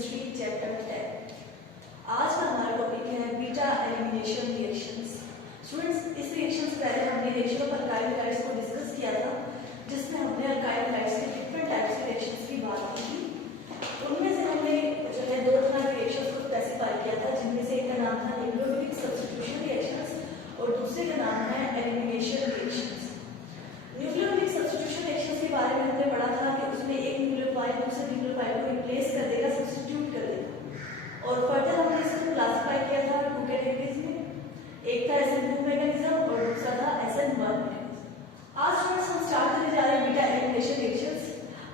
Chemistry chapter 10। आज का हमारा टॉपिक है बीटा एलिमिनेशन रिएक्शंस। स्टूडेंट्स, इस रिएक्शन से पहले हमने रिएक्शन ऑफ अल्काइल हैलाइड्स को डिस्कस किया था, जिसमें हमने अल्काइल हैलाइड्स के डिफरेंट टाइप्स के रिएक्शंस की बात की थी। उनमें से हमने जो है दो तरह के रिएक्शंस को स्पेसिफाई किया था, जिनमें से एक का नाम था न्यूक्लियोफिलिक सब्स्टिट्यूशन रिएक्शंस और दूसरे का नाम है elimination reactions. Nucleophilic substitution reactions के बारे में हमने पढ़ा था कि उसमें एक न्यूक्लियोफाइल दूसरे न्यूक्लियोफाइल को रिप्लेस कर देगा, सब्स्टिट्यूट कर देगा। और फर्दर हमने इसको क्लासिफाई किया था टू कैटेगरीज में, एक था SN2 मैकेनिज्म और दूसरा था SN1 मैकेनिज्म। आज स्टूडेंट्स हम स्टार्ट करने जा रहे हैं बीटा एलिमिनेशन रिएक्शंस।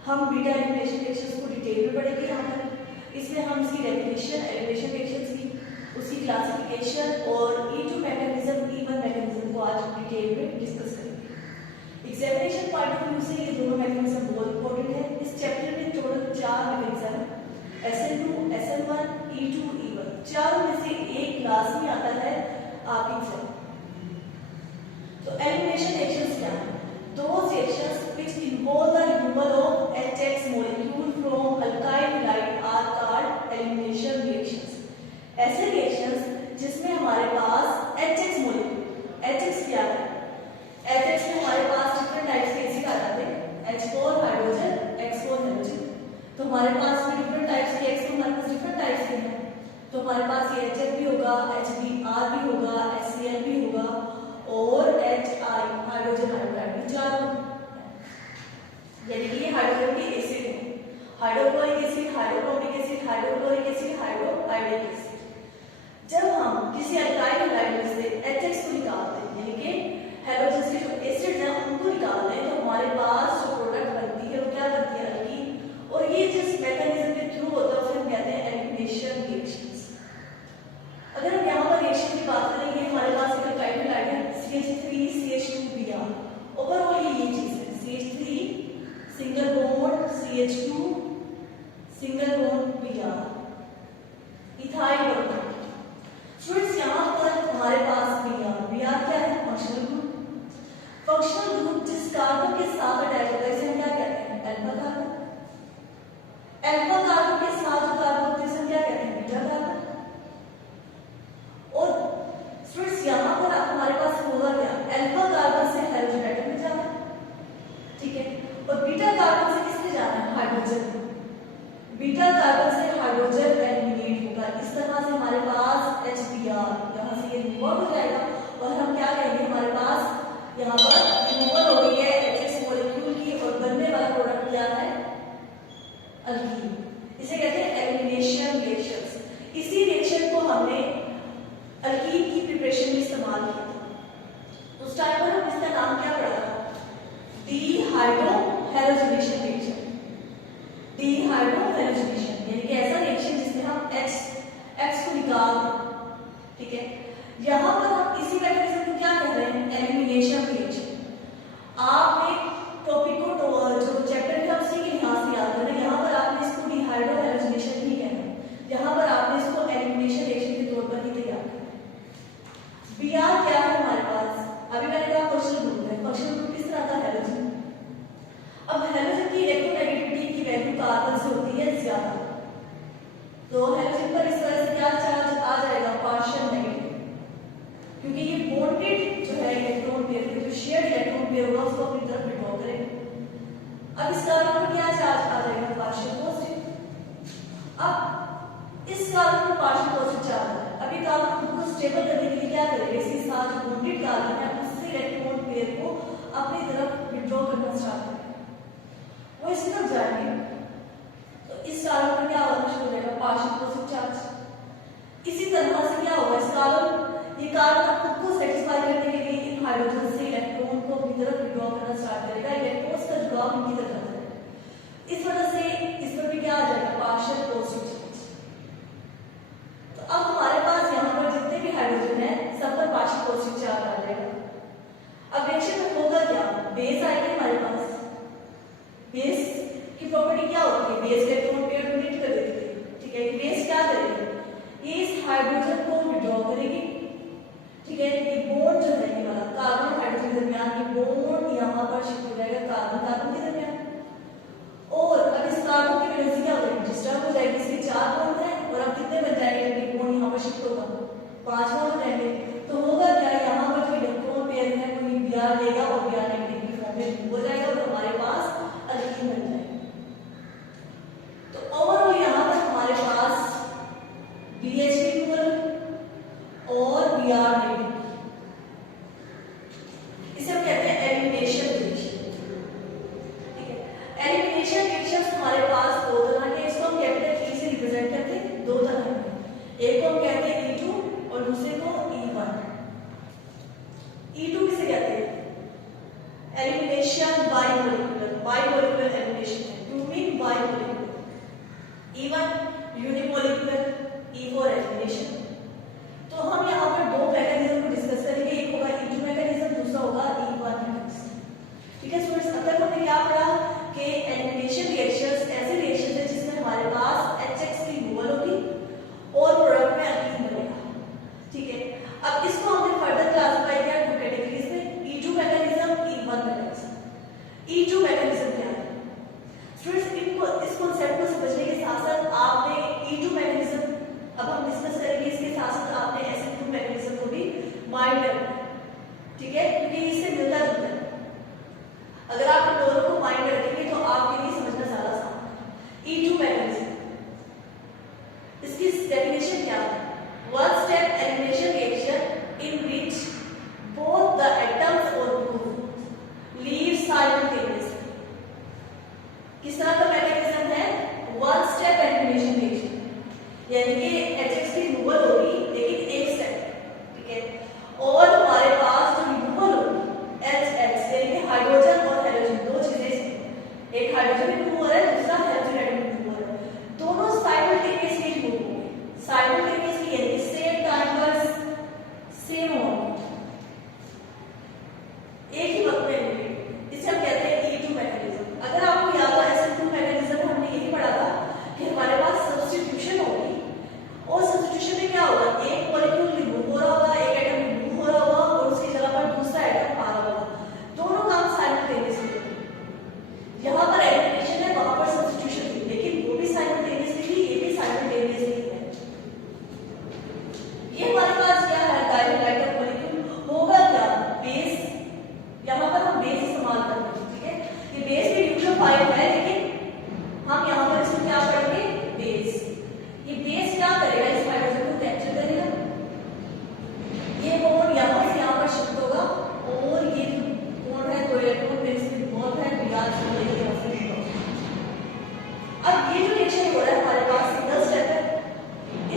हम बीटा एलिमिनेशन रिएक्शंस को डिटेल में पढ़ेंगे यहाँ पर। इसमें हम इसकी डेफिनेशन, एलिमिनेशन रिएक्शंस की, उसकी क्लासिफिकेशन और E2 मैकेनिज्म, E1 मैकेनिज्म को आज डिटेल में डिस्कस करेंगे। एग्जामिनेशन पॉइंट ऑफ व्यू से ये दोनों मैकेनिज्म बहुत इंपॉर्टेंट है। इस चैप्टर में टोटल 4 मैकेनिज्म है, SN2, SN1, E2, E1। चारों में से एक क्लास में आता है आप एग्जाम। तो एलिमिनेशन रिएक्शंस क्या है? Those reactions which involve the removal of HX molecule from alkyl halide are called elimination reactions। ऐसे reactions जिसमें हमारे पास HX molecule, HX क्या है? HX में हमारे पास डिफरेंट टाइप्स के एसिड आ जाते हैं, H4 हाइड्रोजन, X4 हाइड्रोजन। तो हमारे पास भी डिफरेंट टाइप्स के X हमारे पास डिफरेंट टाइप्स के हैं, तो हमारे पास ये HF भी होगा, HBr भी होगा, HCl भी होगा और HI हाइड्रोजन हाइड्राइड भी चारों, यानी कि ये हाइड्रोजन के एसिड हैं। Hydrochloric acid, hydrochromic acid, hydrochloric acid, hydroiodic acid. जब हम किसी अल्काइल हैलाइड में से HX को निकालते हैं, यानी कि हैलोजन्स के जो एसिड्स हैं उनको निकालते हैं, तो हमारे पास जो प्रोडक्ट बनती है वो क्या बनती है? अल्कीन। और ये जिस मैकेनिज्म के थ्रू होता है उसे हम कहते हैं एलिमिनेशन रिएक्शंस। अगर हम यहाँ पर रिएक्शन की बात करेंगे, हमारे पास एक अल्काइल हैलाइड है CH3CH2Br। ओवरऑल ये चीज है, CH3 single bond CH2 single bond Br, ethyl बनता है। स्टूडेंट्स, यहाँ पर हमारे पास Br क्या है? Functional group. फंक्शनल ग्रुप जिस कार्बन के साथ अटैच होता है इसे हम क्या कहते हैं? Alpha carbon. अल्फा कार्बन के साथ जो कार्बन होते हैं इसे क्या कहते हैं? Beta carbon. और स्टूडेंट्स, यहाँ पर हमारे पास होगा क्या? अल्फा कार्बन से हाइड्रोजन एटम में जाना है, ठीक है, और बीटा कार्बन से किसने जाना है? हाइड्रोजन। बीटा कार्बन से हाइड्रोजन एलिमिनेट होगा। इस तरह से हमारे पास HBr यहाँ से ये रिमूव हो जाएगा और हम क्या कहेंगे? हमारे पास यहाँ पर रिमूवल हो गई है HX मॉलिक्यूल की और बनने वाला प्रोडक्ट क्या है? अल्कीन। इसे कहते हैं एलिमिनेशन रिएक्शंस। इसी रिएक्शन को हमने अल्कीन की प्रिपरेशन में इस्तेमाल किया था। उस टाइम पर हम इसका नाम क्या पढ़ा था? डीहाइड्रोहैलोजिनेशन रिएक्शन। डीहाइड्रोहैलोजिनेशन यानी कि ऐसा रिएक्शन जिसमें हम X को निकाल, ठीक है। यहाँ पर हम इसी मैकेनिज्म को क्या कह रहे हैं? Elimination reaction. आपने टॉपिक को जो चैप्टर है उसी के लिहाज से याद करना है। यहाँ पर आपने इसको डीहाइड्रोहैलोजिनेशन नहीं कहना है, यहाँ पर आपने इसको एलिमिनेशन रिएक्शन के तौर पर ही तैयार करना है। Br क्या है हमारे पास? अभी मैंने कहा फंक्शनल ग्रुप है। फंक्शनल ग्रुप किस तरह का? हैलोजन। अब हैलोजन की इलेक्ट्रोनेगेटिविटी की वैल्यू कार्बन से होती है ज्यादा, तो हैलोजन पर इस तरह से क्या चार्ज आ जाएगा? पार्शियल नेगेटिव, क्योंकि ये बॉन्डेड जो है इलेक्ट्रॉन पेयर के जो शेयर्ड इलेक्ट्रॉन पेयर होगा उसको अपनी तरफ विड्रॉ करेगा। अब इस कार्बन पर क्या चार्ज आ जाएगा? Partial positive. अब इस कार्बन पर पार्शियल पॉजिटिव चार्ज है। अभी कार्बन को स्टेबल करने के लिए क्या करेगा? इसके साथ जो बॉन्डेड कार्बन है उससे इलेक्ट्रॉन पेयर को अपनी तरफ विड्रॉ करना स्टार्ट करेगा। वो इसकी तरफ जाएंगे तो इस कार्बन पर क्या होना शुरू हो जाएगा? Partial positive charge. इसी तरह से क्या होगा? इस कार्बन ये कार्बन खुद को सेटिस्फाई करने के लिए इन हाइड्रोजन से इलेक्ट्रॉन को अपनी तरफ विड्रॉ करना स्टार्ट करेगा। इलेक्ट्रॉन्स का जुड़ाव इनकी तरफ है। इस वजह से इस पर भी क्या आ जाएगा? Partial positive charge. तो अब हमारे पास यहाँ पर जितने भी हाइड्रोजन है सब पर पार्शियल पॉजिटिव चार्ज आ जाएगा। अब रिएक्शन में होगा क्या? बेस आएगी हमारे पास। बेस की प्रॉपर्टी क्या होती है? बेस इलेक्ट्रॉन पेयर डोनेट कर देती है, ठीक है। बेस क्या करेगी? ये इस हाइड्रोजन को विड्रॉ करेगी, ठीक है। ये बॉन्ड जो है ये वाला कार्बन और हाइड्रोजन के दरमियान ये बॉन्ड यहाँ पर शिफ्ट हो जाएगा कार्बन के दरमियान, और अब इस कार्बन की वैलेंसी क्या हो जाएगी? डिस्टर्ब हो जाएगी। इसके चार होगा, 5 बॉन्ड रहेंगे, तो होगा क्या, यहाँ पर जो इलेक्ट्रॉन पेयर है वो Br लेगा और Br नेगेटिव की फॉर्म में हो जाएगा और हमारे पास अल्कीन बन जाएगा। तो ओवरऑल यहाँ पर हमारे पास BH इक्वल और Br नेगेटिव, इसे हम कहते हैं एलिमिनेशन रिएक्शन। ठीक है, एलिमिनेशन रिएक्शंस हमारे पास दो तरह के, इसको हम कैपिटल E से रिप्रेजेंट करते हैं, दो तरह के, एक को हम कहते हैं E2 और दूसरे को E1। E2 किसे कहते हैं, एलिमिनेशन बाय मॉलिक्यूलर एलिमिनेशन है, two mean bimolecular. E1 unimolecular, E4 elimination. तो हम यहाँ पर दो मैकेनिज्म को डिस्कस करेंगे, एक होगा E2 मैकेनिज्म, दूसरा होगा E1 मैकेनिज्म। ठीक है स्टूडेंट्स, अब तक हमने क्या पढ़ा कि एलिमिनेशन रिएक्शंस ऐसे रिएक्शंस है जिसमें हमारे पास HX की रिमूवल होगी और प्रोडक्ट में अल्कीन बनेगा। ठीक है, अब इसको हमने फर्दर क्लासिफाई किया टू कैटेगरीज में, E2 mechanism, E1 mechanism. E2 mechanism क्या है स्टूडेंट्स, इस कांसेप्ट को समझने के साथ साथ आपने E2 मैकेनिज्म अब हम डिस्कस करेंगे, इसके साथ साथ आपने SN2 मैकेनिज्म को भी माइंड करना है। ठीक है, क्योंकि इससे मिलता जुलता है, अगर आप इन दोनों को माइंड रखेंगे तो आपके लिए समझना ज्यादा आसान है। E2 मैकेनिज्म, इसकी डेफिनेशन क्या है, one step elimination reaction in which both the atoms और ग्रुप लीव साइमल्टेनियसली। किस तरह का मैकेनिज्म है, वन स्टेप एलिमिनेशन रिएक्शन, यानी कि HX की रिमूवल होगी लेकिन एक स्टेप। ठीक है, और हमारे पास जो रिमूवल होगी HX यानी कि हाइड्रोजन और हेलोजन, दो चीजें, एक हाइड्रोजन रिमूव हो रहा है, दूसरा हेलोजन एटम रिमूव हो रहा है, दोनों साइमल्टेनियसली रिमूव होंगे, साइमल्टेनियसली यानी कि सेम टाइम पर सेम होंगे, एक ही वक्त में होंगे, इसे हम कहते हैं E2 मैकेनिज्म। अगर आपको याद हो SN2 मैकेनिज्म में हमने यही पढ़ा था कि हमारे पास सब्स्टिट्यूशन होगी और सब्स्टिट्यूशन में क्या होगा, एक मॉलिक्यूल रिमूव हो रहा होगा, एक एटम रिमूव हो रहा होगा और उसकी जगह पर दूसरा एटम आ रहा होगा, दोनों काम साइमल्टेनियसली होंगे। यहाँ पर एलिमिनेशन है, वहां पर सब्स्टिट्यूशन थी, लेकिन वो भी साइमल्टेनियसली थी, ये भी साइमल्टेनियसली है। ये हमारे पास क्या है, डाइहाइड्रल मॉलिक्यूल होगा क्या, बेस, यहाँ पर हम बेस इस्तेमाल करते हैं। ठीक है, ये बेस भी न्यूक्लियोफाइल है, लेकिन हम यहाँ पर इसमें क्या पढ़ेंगे, बेस। ये बेस क्या करेगा, इस हाइड्रोजन को कैप्चर करेगा, ये बॉन्ड यहाँ से यहाँ पर शिफ्ट होगा और ये जो बॉन्ड है दो इलेक्ट्रॉन पेयर से बॉन्ड है Br से यहाँ से शिफ्ट होगा। अब ये जो रिएक्शन हो रहा है हमारे पास सिंगल स्टेप है,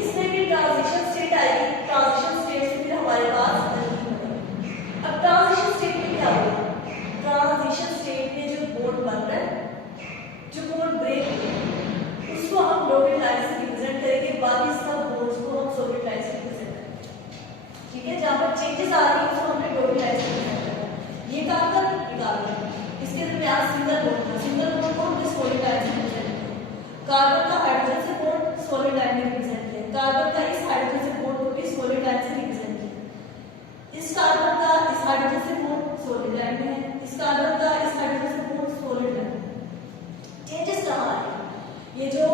इसमें भी ट्रांजिशन स्टेट आएगी, ट्रांजिशन स्टेट से फिर हमारे पास अल्कीन बनेगा। अब ट्रांजिशन स्टेट में क्या होगा, ट्रांजिशन स्टेट में जो बॉन्ड बन रहा है, जो बॉन्ड ब्रेक हो रहा है, उसको हम डॉटेड लाइन से रिप्रेजेंट करेंगे, बाकी सब बॉन्ड्स को हम सॉलिड लाइन से रिप्रेजेंट करेंगे। ठीक है, जहां पर चेंजेस आ रही है उसको हमने डॉटेड लाइन से रिप्रेजेंट करना है। ये कार्बन इसके दरमियान सिंगल बॉन्ड था, सिंगल बॉन्ड को हमने सॉलिड लाइन से रिप्रेजेंट किया, कार्बन का हाइड्रोजन से बॉन्ड सॉलिड लाइन में रिप्रेजेंट किया, कार्बन का इस हाइड्रोजन से बॉन्ड को भी सॉलिड लाइन से रिप्रेजेंट किया, इस कार्बन का इस हाइड्रोजन से बॉन्ड सॉलिड लाइन में है, इस कार्बन का इस हाइड्रोजन से बॉन्ड सॉलिड लाइन में। चेंजेस कहां आ रहे हैं, ये जो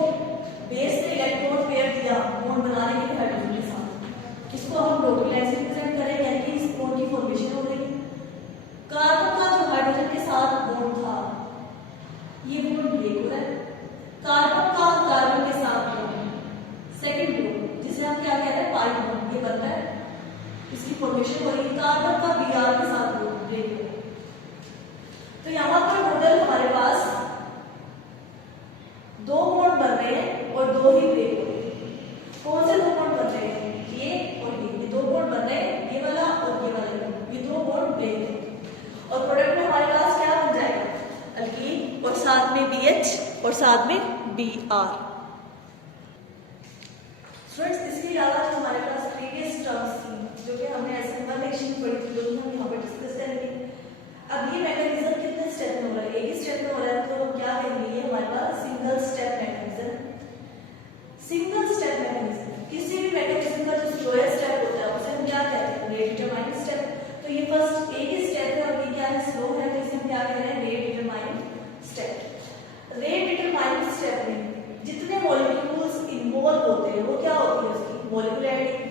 बेस ने इलेक्ट्रॉन पेयर दिया बॉन्ड बनाने के लिए हाइड्रोजन के साथ, इसको हम डॉटेड लाइन से रिप्रेजेंट करें, यानी कि इस बॉन्ड की फॉर्मेशन हो रही है। कार्बन का जो हाइड्रोजन के साथ बॉन्ड था, ये बॉन्ड ब्रेक हो रहा है, कार्बन का कार्बन के साथ बॉन्ड, सेकंड बॉन्ड जिसे हम क्या कह रहे हैं, पाई बॉन्ड, ये बन रहा है, इसकी फॉर्मेशन हो रही है, कार्बन का Br के साथ बॉन्ड ब्रेक हो रहा है। तो यहाँ पर टोटल हमारे पास दो बॉन्ड बन रहे हैं और दो ही ब्रेक हो रहे हैं। कौन से दो बॉन्ड बन रहे हैं, ये और ये दो बॉन्ड बन रहे हैं, ये वाला और ये वाला, ये दो बॉन्ड ब्रेक है और प्रोडक्ट में हमारे पास क्या बन जाएगा, अल्कीन और साथ में BH और साथ में Br। स्टूडेंट्स, इसके अलावा जो हमारे पास प्रीवियस टर्म्स थी, जो कि हमने SN1 रिएक्शन पढ़ी थी, जो हम यहाँ पर डिस्कस करेंगे। अब ये मैकेनिज्म कितने स्टेप में हो रहा है, एक ही स्टेप में हो रहा है, तो हम क्या कहेंगे, ये हमारे पास single step mechanism. Single step mechanism, किसी भी मैकेनिज्म का जो स्लोएस्ट स्टेप होता है उसे हम क्या कहते हैं, रेट डिटरमाइनिंग स्टेप। तो ये फर्स्ट एक ही स्टेप है और ये क्या है, स्लो है, तो इसे हम क्या कह रहे हैं, rate determining step. Rate determining step में जितने मॉलिक्यूल्स इन्वॉल्व होते हैं वो क्या होती है, उसकी मॉलिक्यूलैरिटी।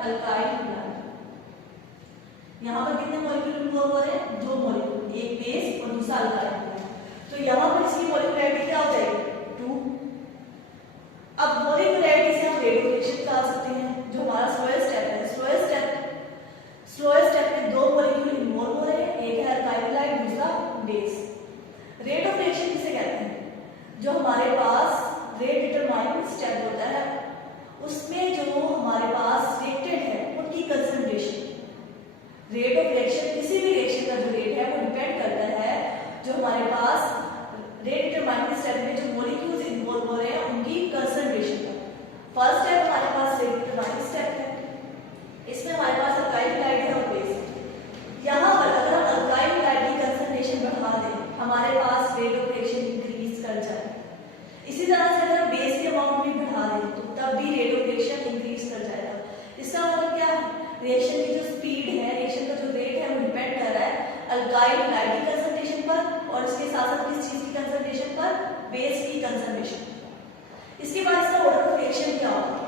Alkyl halide. यहाँ पर कितने मॉलिक्यूल इन्वॉल्व हो रहे हैं? 2 मॉलिक्यूल, एक बेस और दूसरा अल्काइल हैलाइड। तो यहाँ पर इसकी मॉलिक्यूलरिटी क्या हो जाएगी? 2। अब मॉलिक्यूलरिटी से हम रेट ऑफ रिएक्शन निकाल सकते हैं, जो हमारा स्लोएस्ट स्टेप है। स्लोएस्ट स्टेप में 2 मॉलिक्यूल इन्वॉल्व हो रहे हैं, एक है अल्काइल हैलाइड, दूसरा बेस। रेट ऑफ रिएक्शन किसे कहते हैं? जो हमारे पास रेट डिटरमाइनिंग स्टेप होता है, उसमें जो हमारे पास रिएक्टेंट है उनकी कंसंट्रेशन। रेट ऑफ रिएक्शन, किसी भी रिएक्शन का जो रेट है वो डिपेंड करता है जो हमारे पास रेट डिटरमाइनिंग स्टेप में जो मॉलिक्यूल्स इन्वॉल्व हो रहे हैं उनकी कंसंट्रेशन पर। फर्स्ट स्टेप हमारे पास रेट डिटरमाइनिंग स्टेप है, इसमें हमारे पास अल्काइल हैलाइड है और बेस। यहाँ पर अगर हम अल्काइल हैलाइड की कंसंट्रेशन बढ़ा दें, हमारे पास रेट ऑफ रिएक्शन इंक्रीज कर जाए। इसी तरह से अगर बेस के अमाउंट भी बढ़ा दें तो तब भी रेट ऑफ रिएक्शन इंक्रीज कर जाएगा। इसका मतलब क्या है? रिएक्शन की जो स्पीड है, रिएक्शन का जो रेट है वो डिपेंड कर रहा है अल्काइल हैलाइड की कंसंट्रेशन पर और इसके साथ साथ किस चीज की कंसंट्रेशन पर? बेस की कंसंट्रेशन। इसके बाद इसका ऑर्डर ऑफ रिएक्शन क्या होगा?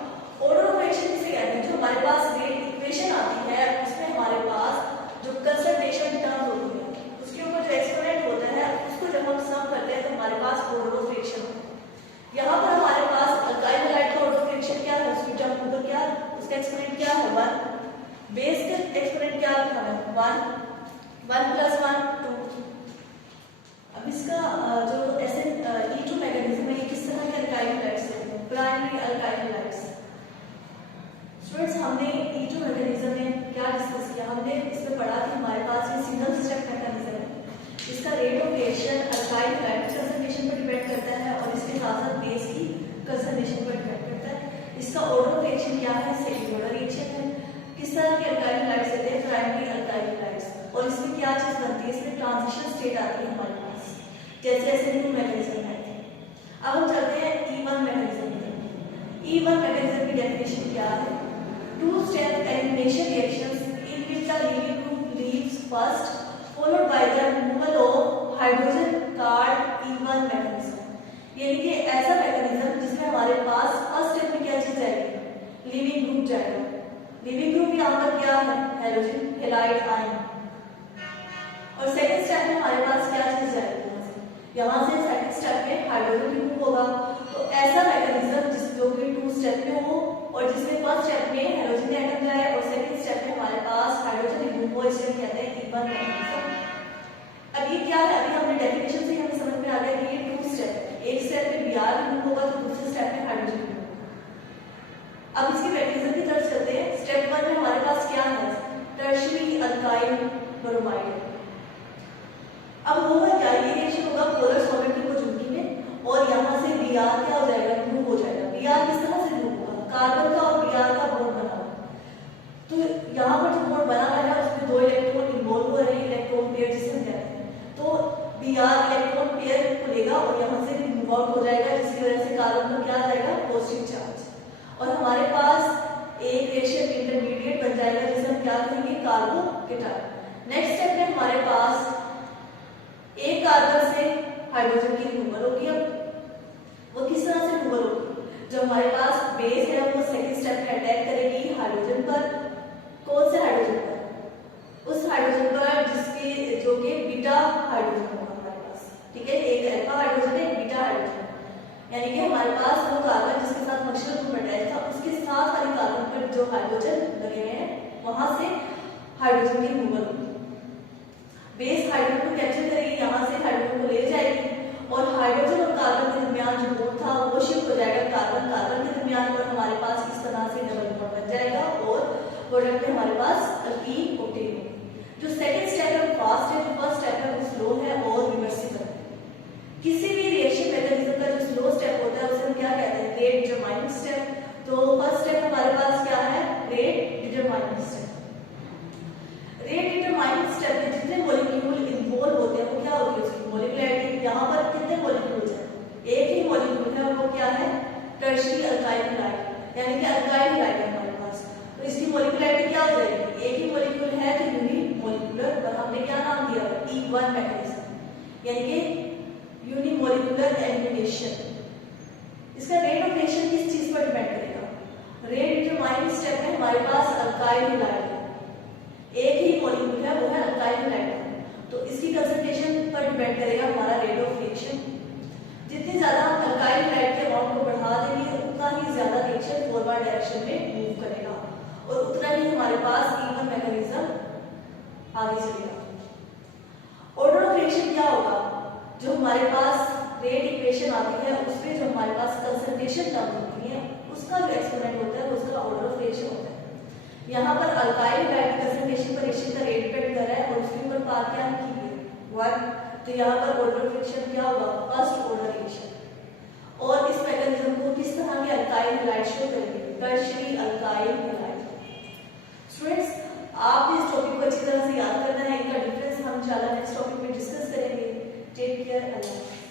ऑर्डर ऑफ रिएक्शन किसे कहते हैं? जो हमारे पास रेट इक्वेशन आती है उसमें हमारे पास जो कंसंट्रेशन टर्म होती है उसके ऊपर जो एक्सपोनेंट होता है उसको जब हम सम करते हैं तो हमारे पास ऑर्डर ऑफ रिएक्शन होता है। यहाँ पर हमारे पास अल्काइल हैलाइड का ऑर्डर ऑफ रिएक्शन क्या है? उसकी टर्म ऊपर क्या है? उसका एक्सपोनेंट क्या है? 1। बेस का एक्सपोनेंट क्या लिखा है? 1 + 1 2। अब इसका जो E2 मैकेनिज्म है, ये किस तरह के अल्काइल हैलाइड्स हैं? Primary alkyl halides. स्टूडेंट्स, हमने E2 मैकेनिज्म में क्या डिस्कस किया? हमने इसमें पढ़ा कि हमारे पास ये सिंगल स्टेप मैकेनिज्म है, इसका rate of reaction alkyl halide concentration पर डिपेंड करता है और इसके साथ साथ बेस की कंसंट्रेशन पर डिपेंड करता है। इसका ऑर्डर ऑफ रिएक्शन क्या है? सेकंड ऑर्डर रिएक्शन है। किस तरह के अल्काइल हैलाइड्स होते हैं? Primary alkyl halides. और इसमें क्या चीज बनती है? इसमें ट्रांजिशन स्टेट आती है हमारे पास, जैसे SN2 मैकेनिज्म है। अब हम चलते हैं E1 मैकेनिज्म में। E1 मैकेनिज्म की डेफिनेशन क्या है? 2 step elimination reactions in which the leaving group leaves first followed by the removal of hydrogen called E1 mechanism। यानी कि ऐसा मैकेनिज्म जिसमें हमारे पास फर्स्ट स्टेप में क्या चीज जाएगी? लीविंग ग्रुप जाएगा। लीविंग ग्रुप यहाँ पर क्या है? Halogen halide ion. और सेकंड स्टेप में हमारे पास क्या चीज जाएगी? यहाँ से सेकंड स्टेप में हाइड्रोजन रिमूव होगा। तो ऐसा मैकेनिज्म जिस जो कि 2 स्टेप में हो और जिसमें फर्स्ट स्टेप में हैलोजन एटम जाए और सेकंड स्टेप में हमारे पास हाइड्रोजन रिमूव हो, इसे कहते हैं E1 मैकेनिज्म। अब ये क्या है? अभी हमने डेफिनेशन से हमें समझ में आ गया कि ये 2 स्टेप है। एक स्टेप में Br रिमूव होगा तो दूसरे स्टेप में हाइड्रोजन रिमूव होगा। अब इसके मैकेनिज्म की तरफ चलते हैं। स्टेप 1 में हमारे पास क्या है? Tertiary alkyl bromide. अब होगा क्या? ये रिएक्शन होगा पोलर सॉल्वेंट की मौजूदगी में और यहाँ से Br क्या हो जाएगा? रिमूव हो जाएगा। Br किस तरह से रिमूव होगा? कार्बन का और Br का बॉन्ड बना हुआ। तो यहाँ पर जो बॉन्ड बना है उसमें 2 इलेक्ट्रॉन इन्वॉल्व हो रहे हैं, इलेक्ट्रॉन पेयर जिसे हम कहते हैं। तो Br इलेक्ट्रॉन पेयर को लेगा और यहाँ से रिमूव आउट हो जाएगा, जिसकी वजह से कार्बन पर क्या आ जाएगा? Positive charge. और हमारे पास एक रिएक्शन इंटरमीडिएट बन जाएगा जिसे हम क्या कहेंगे? कार्बोकेटायन। नेक्स्ट स्टेप में हमारे पास एक कार्बन से हाइड्रोजन की रिमूवल होगी। अब वो किस तरह से रिमूवल होगी? जो हमारे पास बेस है वो सेकंड स्टेप में अटैक करेगी हाइड्रोजन पर। कौन से हाइड्रोजन पर? उस हाइड्रोजन पर जिसके जो कि बीटा हाइड्रोजन होगा हमारे पास। ठीक है, एक अल्फा हाइड्रोजन है, एक बीटा हाइड्रोजन। यानी कि हमारे पास वो कार्बन जिसके साथ फंक्शनल ग्रुप अटैच था उसके साथ वाले कार्बन पर जो हाइड्रोजन लगे हुए हैं वहां से हाइड्रोजन की रिमूवल होगी। बेस हाइड्रोजन को कैप्चर करेगी, यहाँ से हाइड्रोजन को ले जाएगी और हाइड्रोजन और कार्बन के दरमियान जो बॉन्ड था वो शिफ्ट हो जाएगा कार्बन कार्बन के दरमियान पर। हमारे पास इस तरह से डबल बॉन्ड बन जाएगा और प्रोडक्ट में हमारे पास अल्कीन ऑब्टेन होगी। जो सेकंड स्टेप है फास्ट है, जो फर्स्ट स्टेप है वो स्लो है और रिवर्सिबल है। किसी भी रिएक्शन मैकेनिज्म का जो स्लो स्टेप होता है उसे हम क्या कहते हैं? Rate determining step. तो फर्स्ट स्टेप हमारे पास क्या है? Rate determining step. Rate determining step में जितने मॉलिक्यूल इन्वॉल्व होते हैं वो क्या होती है? उसकी मॉलिक्यूलरिटी। यहाँ पर कितने मॉलिक्यूल्स हैं? एक ही मॉलिक्यूल है और वो क्या है? टर्शियरी अल्काइल हैलाइड, यानी कि अल्काइल हैलाइड है हमारे पास। तो इसकी मॉलिक्यूलरिटी क्या हो जाएगी? एक ही मॉलिक्यूल है तो यूनिमॉलिक्यूलर, और हमने क्या नाम दिया? E1 मैकेनिज्म, यानी कि यूनिमॉलिक्यूलर एलिमिनेशन। इसका रेट ऑफ रिएक्शन किस चीज पर डिपेंड करेगा? रेट डिटरमाइनिंग स्टेप में हमारे पास अल्काइल हैलाइड है, एक ही मॉलिक्यूल है, वो है अल्काइल हैलाइड। तो इसकी कंसंट्रेशन पर डिपेंड करेगा हमारा रेट ऑफ रिएक्शन। जितनी ज्यादा हम अल्काइल हैलाइड के अमाउंट को बढ़ा देंगे उतना ही ज्यादा रिएक्शन फॉरवर्ड डायरेक्शन में मूव करेगा और उतना ही हमारे पास इवन मैकेनिज्म आगे चलेगा। ऑर्डर ऑफ रिएक्शन क्या होगा? जो हमारे पास रेट इक्वेशन आती है उसमें जो हमारे पास कंसंट्रेशन टर्म होती है उसका जो एक्सपोनेंट होता है उसका ऑर्डर ऑफ रिएक्शन होता है। यहाँ पर अल्काइल हैलाइड कंसंट्रेशन पर रिएक्शन का रेट डिपेंड कर रहा है और उसके ऊपर पार क्या की है 1। तो यहाँ पर ऑर्डर ऑफ रिएक्शन क्या होगा? First order reaction. और इस मैकेनिज्म को किस तरह के अल्काइल हैलाइड शो करेंगे? Tertiary alkyl halide. स्टूडेंट्स, आपने इस टॉपिक को अच्छी तरह से याद करना है। इनका डिफरेंस हम इंशाल्लाह नेक्स्ट टॉपिक में डिस्कस करेंगे। टेक केयर, अल्लाह।